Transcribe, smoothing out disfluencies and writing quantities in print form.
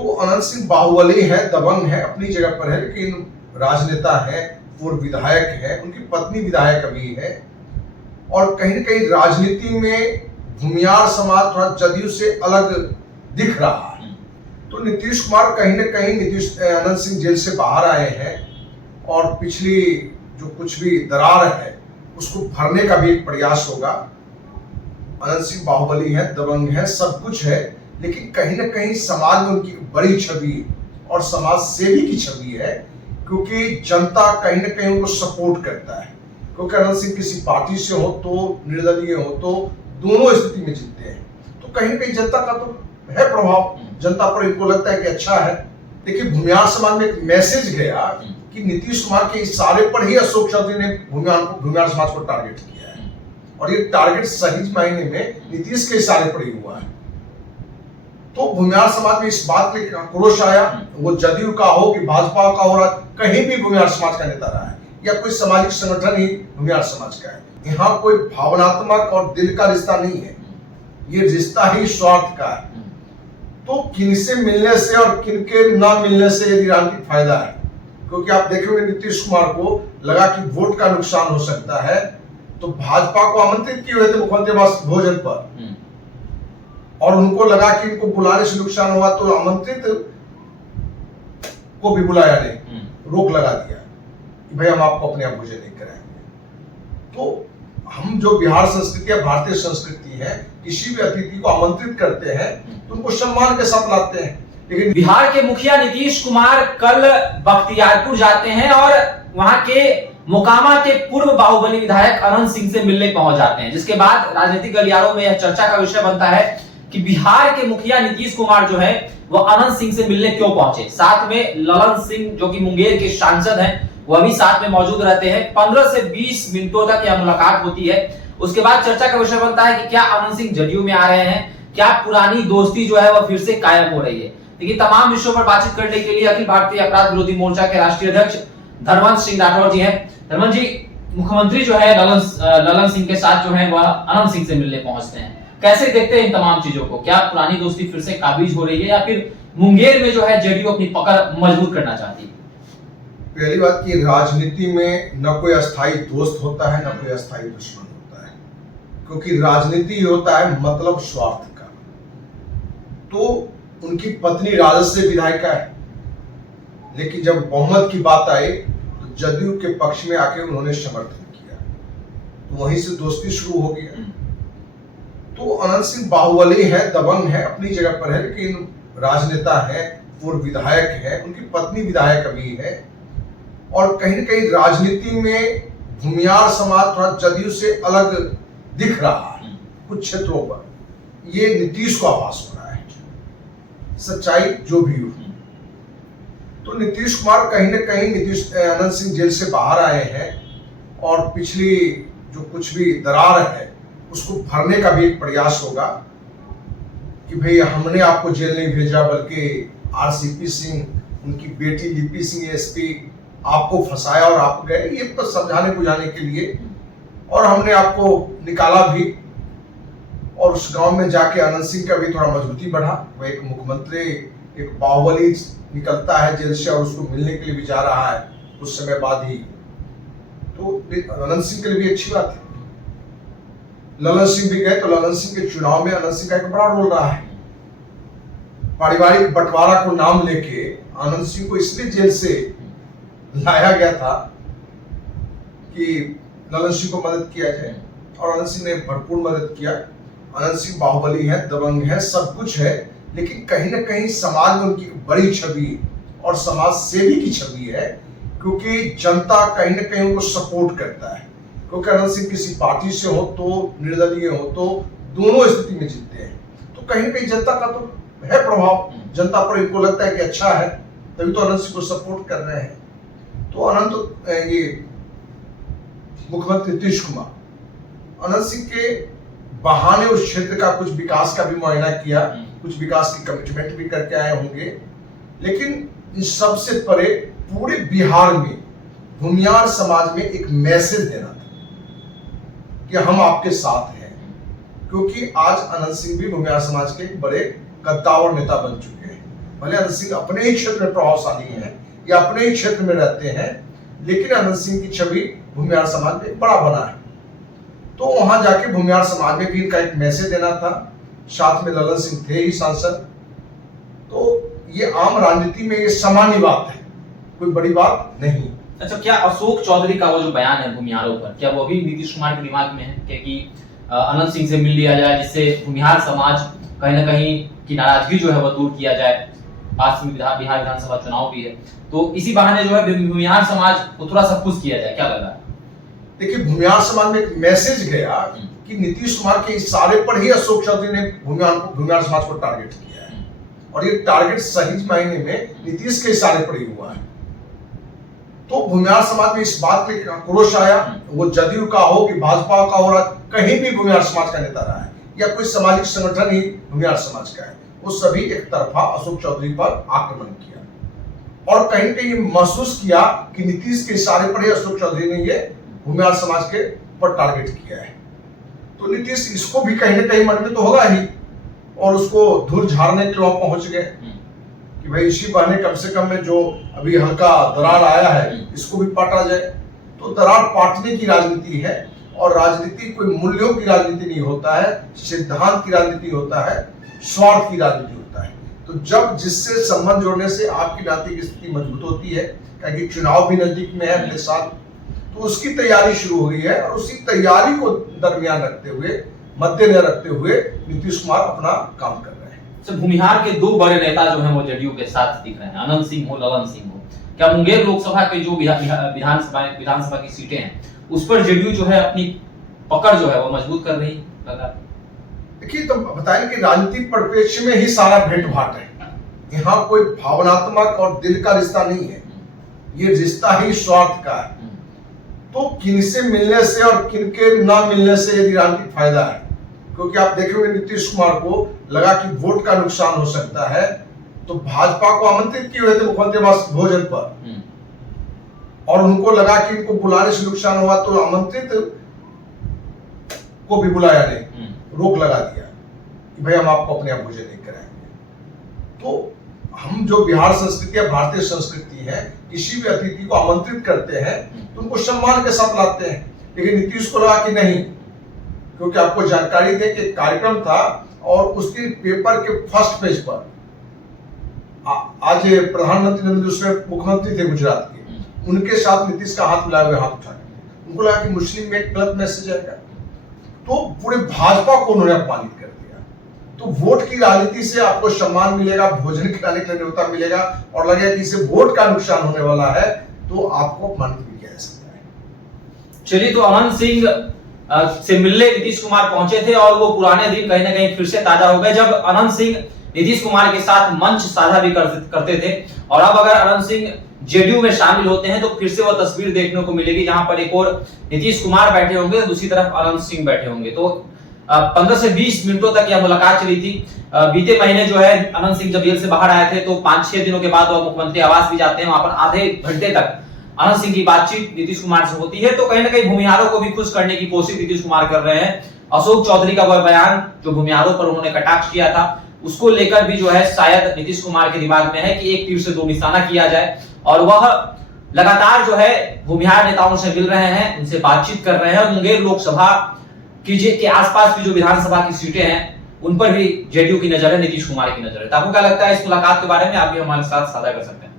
तो अनंत सिंह बाहुबली है, दबंग है, अपनी जगह पर है, लेकिन राजनेता है, पूर्व विधायक है, उनकी पत्नी विधायक अभी है। और कहीं न कहीं राजनीति में भूमियार समाज थोड़ा जदयू से अलग दिख रहा है। तो नीतीश कुमार कहीं न कहीं अनंत सिंह जेल से बाहर आए हैं और पिछली जो कुछ भी दरार है उसको भरने का भी एक प्रयास होगा। अनंत सिंह बाहुबली है, दबंग है, सब कुछ है, लेकिन कहीं न कहीं समाज में उनकी बड़ी छवि और समाज सेवी की छवि है, क्योंकि जनता कहीं न कहीं उनको सपोर्ट करता है। क्योंकि अनंत सिंह किसी पार्टी से हो तो निर्दलीय हो तो दोनों स्थिति में जीतते हैं, तो कहीं न कहीं जनता का तो है प्रभाव, जनता पर इनको लगता है कि अच्छा है। देखिए, भूमियार समाज में एक मैसेज गया कि नीतीश कुमार के इशारे पर ही अशोक चौधरी ने भूमियार समाज को टारगेट किया है, और ये टारगेट सही मायने में नीतीश के इशारे पर ही हुआ है। तो भूमियार समाज में इस बात के आक्रोश आया, वो जदयू का हो कि भाजपा का हो, कहीं भी भूमियार समाज का नेता रहा है या कोई सामाजिक संगठन ही भूमियार समाज का है। यहाँ कोई भावनात्मक और दिल का रिश्ता नहीं है, ये रिश्ता ही स्वार्थ का है। तो किनसे मिलने से और किनके ना मिलने से यदि राजनीतिक फायदा है, क्योंकि आप देखेंगे नीतीश कुमार को लगा कि वोट का नुकसान हो सकता है, तो भाजपा को आमंत्रित किए हुए थे मुख्यमंत्री आवास भोजन पर, और उनको लगा कि इनको बुलाने से नुकसान होगा, तो आमंत्रित को भी बुलाया नहीं, रोक लगा दिया कि भाई हम आपको अपने यहाँ भोजन नहीं कराएंगे। तो हम जो बिहार संस्कृति या भारतीय संस्कृति है, किसी भी अतिथि को आमंत्रित करते हैं तो उनको सम्मान के साथ लाते हैं। लेकिन बिहार के मुखिया नीतीश कुमार कल बख्तियारपुर जाते हैं और वहां के मोकामा के पूर्व बाहुबली विधायक अनंत सिंह से मिलने पहुंच जाते हैं, जिसके बाद राजनीतिक गलियारों में यह चर्चा का विषय बनता है कि बिहार के मुखिया नीतीश कुमार जो है वो अनंत सिंह से मिलने क्यों पहुंचे। साथ में ललन सिंह जो कि मुंगेर के सांसद हैं, वह भी साथ में मौजूद रहते हैं। 15 से 20 मिनटों तक यह मुलाकात होती है। उसके बाद चर्चा का विषय बनता है कि क्या अनंत सिंह जदयू में आ रहे हैं, क्या पुरानी दोस्ती जो है वह फिर से कायम हो रही है। लेकिन तमाम विषयों पर बातचीत करने के लिए अखिल भारतीय अपराध विरोधी मोर्चा के राष्ट्रीय अध्यक्ष धर्मवंत सिंह राठौर जी हैं। धर्मवंत जी, मुख्यमंत्री जो है ललन सिंह के साथ जो है वह अनंत सिंह से मिलने पहुंचते हैं, कैसे देखते हैं इन तमाम चीजों को? क्या पुरानी दोस्ती फिर से काबिज हो रही है या फिर मुंगेर में जो है जदयू अपनी पकड़ मजबूत करना चाहती है? पहली बात की, राजनीति में न कोई अस्थायी दोस्त होता है न कोई अस्थायी दुश्मन होता है, क्योंकि राजनीति होता है मतलब स्वार्थ का। तो उनकी पत्नी राजद से विधायिका है, लेकिन जब बहुमत की बात आई तो जदयू के पक्ष में आके उन्होंने समर्थन किया, तो वहीं से दोस्ती शुरू हो गया। तो अनंत सिंह बाहुबली है, दबंग है, अपनी जगह पर है, लेकिन राजनेता है, पूर्व विधायक है, उनकी पत्नी विधायक अभी है। और कहीं न कहीं राजनीति में भूमियार समाज थोड़ा जदयू से अलग दिख रहा है कुछ क्षेत्रों पर, ये नीतीश को आभास हो रहा है, सच्चाई जो भी हो। तो नीतीश कुमार कहीं न कहीं अनंत सिंह जेल से बाहर आए हैं और पिछली जो कुछ भी दरार है उसको भरने का भी एक प्रयास होगा कि भाई हमने आपको जेल नहीं भेजा, बल्कि आरसीपी सिंह, उनकी बेटी लिपि सिंह एसपी आपको फंसाया और आप गए, ये तो समझाने बुझाने के लिए, और हमने आपको निकाला भी। और उस गांव में जाके अनंत सिंह का भी थोड़ा मजबूती बढ़ा। वह एक मुख्यमंत्री, एक बाहुबली निकलता है जेल से और उसको मिलने के लिए भी जा रहा है कुछ समय बाद ही, तो अनंत सिंह के लिए भी अच्छी बात है। ललन सिंह भी गए तो ललन सिंह के चुनाव में अनंत सिंह का एक बड़ा रोल रहा है। पारिवारिक बंटवारा को नाम लेके अनंत सिंह को इसलिए जेल से लाया गया था कि ललन सिंह को मदद किया जाए, और अनंत सिंह ने भरपूर मदद किया। अनंत सिंह बाहुबली है, दबंग है, सब कुछ है, लेकिन कहीं न कहीं समाज में उनकी बड़ी छवि और समाज सेवी की छवि है, क्योंकि जनता कहीं न कहीं उनको सपोर्ट करता है। क्योंकि अनंत सिंह किसी पार्टी से हो तो निर्दलीय हो तो दोनों स्थिति में जीतते हैं, तो कहीं न कहीं जनता का तो है प्रभाव, जनता पर इनको लगता है कि अच्छा है, तभी तो अनंत सिंह को सपोर्ट कर रहे हैं। तो ये मुख्यमंत्री नीतीश कुमार अनंत सिंह के बहाने उस क्षेत्र का कुछ विकास का भी मुआयना किया, कुछ विकास की कमिटमेंट भी करके आए होंगे, लेकिन इन सबसे परे पूरे बिहार में भूमियार समाज में एक मैसेज देना था कि हम आपके साथ हैं, क्योंकि आज अनंत सिंह भी भूमियार समाज के एक बड़े कद्दावर नेता बन चुके हैं। भले अनंत सिंह अपने ही क्षेत्र में प्रभावशाली हैं या अपने ही क्षेत्र में रहते हैं, लेकिन अनंत सिंह की छवि भूमिहार समाज में बड़ा बना है। तो वहां जाके भूमिहार समाज में भी इनका एक मैसेज देना था। साथ में ललन सिंह थे ही सांसद। तो ये आम राजनीति में ये सामान्य बात है, कोई बड़ी बात नहीं। अच्छा, क्या अशोक चौधरी का वो जो बयान है भूमिहारों पर, क्या वो भी नीतीश कुमार के दिमाग में है कि अनंत सिंह से मिल लिया जाए, जिससे भूमिहार समाज कहीं ना कहीं की नाराजगी जो है वो दूर किया जाए? पास में बिहार विधानसभा चुनाव भी है, तो इसी बहाने जो है भूमिहार समाज को थोड़ा सा खुश किया जाए, क्या लग रहा है? देखिए, भूमिहार समाज में एक मैसेज गया कि नीतीश कुमार के इशारे पर ही अशोक चौधरी ने भूमिहार समाज को टारगेट किया है, और ये टारगेट सही मायने में नीतीश के इशारे पर ही हुआ है। तो भूमिहार समाज में इस बात पे आक्रोश आया, वो जदयू का हो कि भाजपा का हो, कहीं भी भूमिहार समाज का नेता रहा है या कोई सामाजिक संगठन ही भूमिहार समाज का है, वो सभी एक तरफा अशोक चौधरी पर आक्रमण किया और कहीं कहीं महसूस किया कि नीतीश के इशारे पर ही अशोक चौधरी ने ये भूमिहार समाज के पर टारगेट किया है। तो नीतीश इसको भी कहीं ना कहीं मन में तो होगा ही, और उसको धूल झाड़ने के लिए वहां पहुंच गए कि भाई इसी बहाने कम से कम में जो अभी हल्का दरार आया है इसको भी पाटा जाए। तो दरार पाटने की राजनीति है, और राजनीति कोई मूल्यों की राजनीति नहीं होता है, सिद्धांत की राजनीति होता है, स्वार्थ की राजनीति होता है। तो जब जिससे संबंध जोड़ने से आपकी राजनीतिक स्थिति मजबूत होती है, क्योंकि चुनाव भी नजदीक में है अगले साल, तो उसकी तैयारी शुरू हो गई है, और उसी तैयारी को दरमियान रखते हुए, मद्देनजर रखते हुए नीतीश कुमार अपना काम कर रहे हैं। तो भूमिहार के दो बड़े नेता जो हैं वो जदयू के साथ दिख रहे हैं, अनंत सिंह हो, ललन सिंह हो। क्या मुंगेर लोकसभा के जो विधानसभा की सीटें हैं उस पर जदयू जो है अपनी पकड़ जो है वो मजबूत कर रही है? देखिए, तो बताएं कि राजनीतिक परिप्रेक्ष्य में ही सारा भेंट भाट है। यहाँ कोई भावनात्मक और दिल का रिश्ता नहीं है, ये रिश्ता ही स्वार्थ का है। तो किनसे मिलने से और किनके ना मिलने से यदि राजनीतिक फायदा है, क्योंकि आप देखेंगे नीतीश कुमार को लगा कि वोट का नुकसान हो सकता है, तो भाजपा को आमंत्रित किए हुए थे मुख्यमंत्री आवास भोजन पर, और उनको लगा कि इनको बुलाने से नुकसान हुआ, तो आमंत्रित को भी बुलाया नहीं, रोक लगा दिया कि भाई हम आपको अपने यहाँ भोजन नहीं कराएंगे। तो हम जो बिहार संस्कृति या भारतीय संस्कृति है, किसी भी अतिथि को आमंत्रित करते हैं तो उनको सम्मान के साथ लाते हैं। लेकिन नीतीश को लगा कि नहीं, क्योंकि आपको जानकारी दें कि कार्यक्रम था और उस दिन पेपर के फर्स्ट पेज पर आज प्रधानमंत्री नरेंद्र मोदी मुख्यमंत्री थे गुजरात के, उनके साथ नीतीश का हाथ मिलाए हुए हाथ उठा, उनको लगा कि मुस्लिम में एक गलत मैसेज आएगा, तो पूरे भाजपा को उन्होंने अपमानित कर दिया। तो वोट की राजनीति से आपको सम्मान मिलेगा, भोजन खिलाने के लिए न्योता मिलेगा, और लगेगा कि इससे वोट का नुकसान होने वाला है, तो आपको अपमानित भी किया जा सकता है। चलिए, तो अनंत सिंह से मिलने नीतीश कुमार पहुंचे थे, और वो पुराने दिन कहीं ना कहीं फिर से ताजा हो गए जब अनंत सिंह नीतीश कुमार के साथ मंच साझा भी करते थे। और अब अगर अनंत सिंह जेडीयू में शामिल होते हैं तो फिर से वो तस्वीर देखने को मिलेगी, जहां पर एक और नीतीश कुमार बैठे होंगे, दूसरी तरफ अनंत सिंह बैठे होंगे। तो 15 से 20 मिनटों तक यह मुलाकात चली थी। बीते महीने जो है अनंत सिंह जब जेल से बाहर आए थे, तो 5-6 दिनों के बाद वो मुख्यमंत्री आवास भी जाते हैं, वहां पर आधे घंटे तक अनंत सिंह की बातचीत नीतीश कुमार से होती है। तो कहीं ना कहीं भूमिहारों को भी खुश करने की कोशिश नीतीश कुमार कर रहे हैं। अशोक चौधरी का वह बयान जो भूमिहारों पर उन्होंने कटाक्ष किया था, उसको लेकर भी जो है शायद नीतीश कुमार के दिमाग में है कि एक तीर से दो निशाना किया जाए, और वह लगातार जो है भूमिहार नेताओं से मिल रहे हैं, उनसे बातचीत कर रहे हैं, और मुंगेर लोकसभा के आसपास की जो विधानसभा की सीटें हैं उन पर भी जेडीयू की नजर है, नीतीश कुमार की नजर है। तो आपको क्या लगता है इस मुलाकात के बारे में? आप भी हमारे साथ साझा कर सकते हैं।